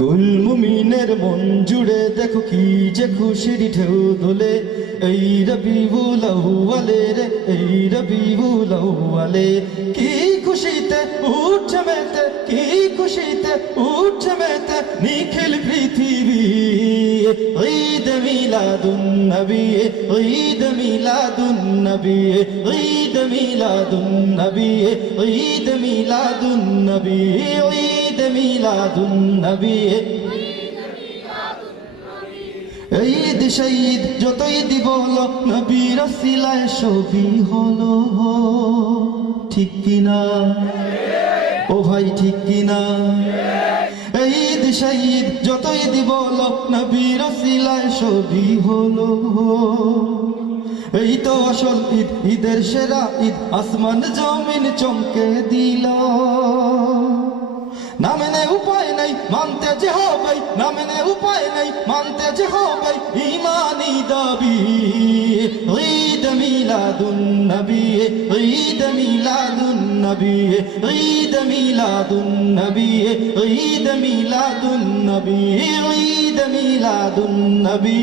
কুল মুমিনের মন জুড়ে দেখো কি যে খুশির ঢেউ দোলে এই রবিউল আউয়ালে রে, এই রবিউল আউয়ালে। কি খুশিতে উঠছে মেতে, কি খুশিতে উঠছে মেতে নিখিল পৃথিবী। ঈদ মিলাদুন নবী, ঈদ মিলাদুন নবী, ঈদ মিলাদুন নবী, ঈদ মিলাদুন নবী মিলাদুন নবী ঈদ শহীদ যতই দিব হলো, নবীর সিলায় ছবি হলো। ঠিক কিনা? ও ভাই, ঠিক কিনা? ঈদ শহীদ যতই দিব হলো, নবীর সিলায় ছবি হলো। এই তো আসল ঈদ, ঈদের সেরা ঈদ, আসমান জমিন চমকে না মেনে উপায় নাই, মানতে যে হবে না মেনে উপায় নাই, মানতে যে হবে, ইমানি দাবি। ঈদ মিলাদুন নবী, ঈদ মিলাদুন নবী, ঈদ মিলাদুন নবী, ঈদ মিলাদুন নবী, ঈদ মিলাদুন নবী।